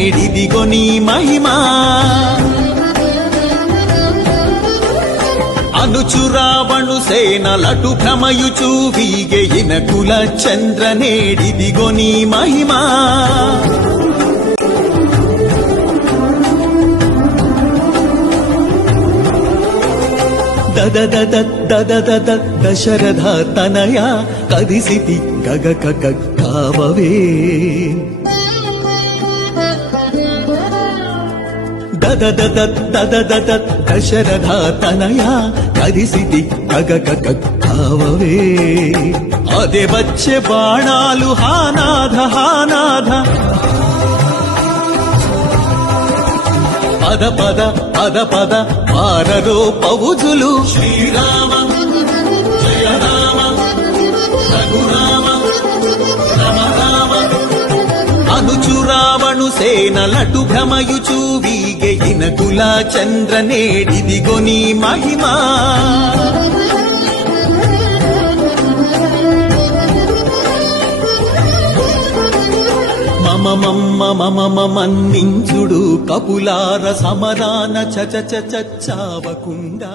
నేడిదిగో నీ మహిమా అనుచురావణు సేనలటు భ్రమయుచూ వీగెయిన కుల చంద్ర నేడిదిగో నీ మహిమా దద దశరథ తనయ కదిసితి గగ కావవే దద దశరథ తనయ కదిసితి గగ కావవే అదే వచ్చే బాణాలు హానాథ హానాథ పద పద పద పద పారరో పవుజులు శ్రీరామ జయ రామ రఘురామ రమ రామ అనుచురావణు సేనలటు భ్రమయుచూ వీగెయిన కుల చంద్ర నేడిదిగో నీ మహిమా మన్నించుడు కపులార సమరాన చచావకుండా